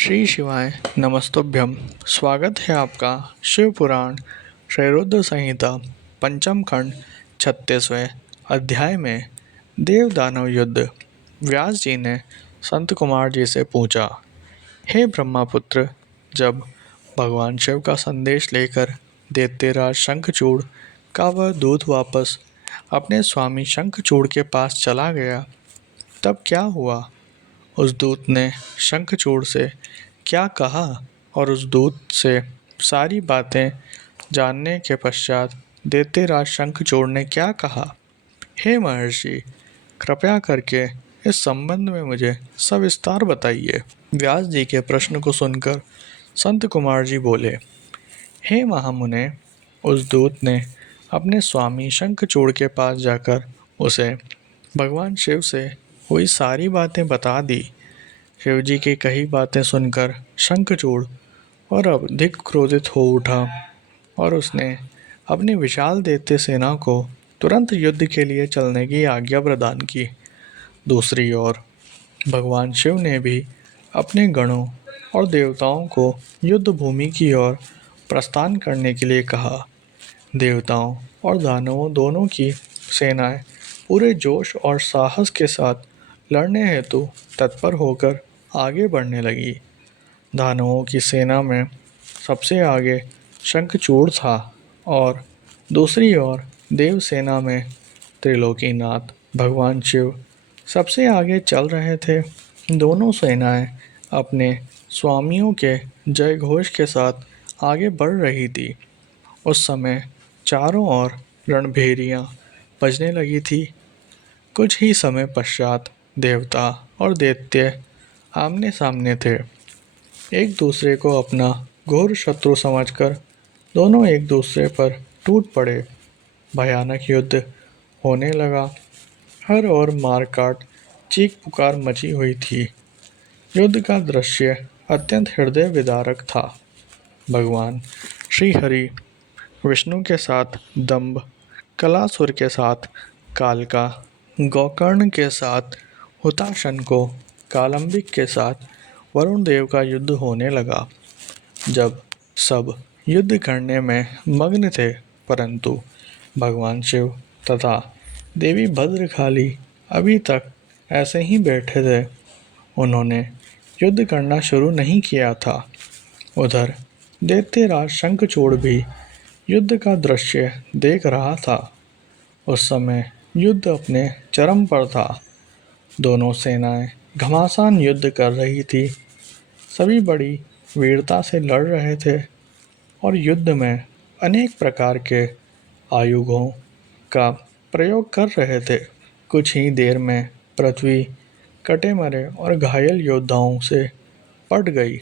श्री शिवाय नमस्तुभ्यम। स्वागत है आपका शिव पुराण त्रयोदश संहिता पंचम खंड 36वें अध्याय में देव दानव युद्ध। व्यास जी ने संत कुमार जी से पूछा, हे ब्रह्मपुत्र, जब भगवान शिव का संदेश लेकर दैत्यराज शंखचूड़ का वह दूत वापस अपने स्वामी शंखचूड़ के पास चला गया, तब क्या हुआ? उस दूत ने शंखचूड़ से क्या कहा और उस दूत से सारी बातें जानने के पश्चात दैत्यराज शंखचूड़ ने क्या कहा? हे महर्षि, कृपया करके इस संबंध में मुझे सविस्तार बताइए। व्यास जी के प्रश्न को सुनकर संत कुमार जी बोले, हे महामुने, उस दूत ने अपने स्वामी शंखचूड़ के पास जाकर उसे भगवान शिव से हुई सारी बातें बता दी। शिव जी की कही बातें सुनकर शंखचूड़ और अधिक क्रोधित हो उठा और उसने अपनी विशाल दैत्य सेना को तुरंत युद्ध के लिए चलने की आज्ञा प्रदान की। दूसरी ओर भगवान शिव ने भी अपने गणों और देवताओं को युद्ध भूमि की ओर प्रस्थान करने के लिए कहा। देवताओं और दानवों दोनों की सेनाएं पूरे जोश और साहस के साथ लड़ने हेतु तत्पर होकर आगे बढ़ने लगी। दानवों की सेना में सबसे आगे शंखचूड़ था और दूसरी ओर देव सेना में त्रिलोकीनाथ भगवान शिव सबसे आगे चल रहे थे। दोनों सेनाएं अपने स्वामियों के जय घोष के साथ आगे बढ़ रही थी। उस समय चारों ओर रणभेरियां बजने लगी थी। कुछ ही समय पश्चात देवता और दैत्य आमने सामने थे। एक दूसरे को अपना घोर शत्रु समझकर दोनों एक दूसरे पर टूट पड़े। भयानक युद्ध होने लगा। हर ओर मारकाट, चीख पुकार मची हुई थी। युद्ध का दृश्य अत्यंत हृदय विदारक था। भगवान श्री हरि विष्णु के साथ दंभ, कलासुर के साथ कालका, गोकर्ण के साथ हुताशनको, कालंबिक के साथ वरुण देव का युद्ध होने लगा। जब सब युद्ध करने में मग्न थे, परंतु भगवान शिव तथा देवी भद्रकाली अभी तक ऐसे ही बैठे थे। उन्होंने युद्ध करना शुरू नहीं किया था। उधर दैत्यराज शंखचूड़ भी युद्ध का दृश्य देख रहा था। उस समय युद्ध अपने चरम पर था। दोनों सेनाएं घमासान युद्ध कर रही थी। सभी बड़ी वीरता से लड़ रहे थे और युद्ध में अनेक प्रकार के आयुधों का प्रयोग कर रहे थे। कुछ ही देर में पृथ्वी कटे मरे और घायल योद्धाओं से पट गई।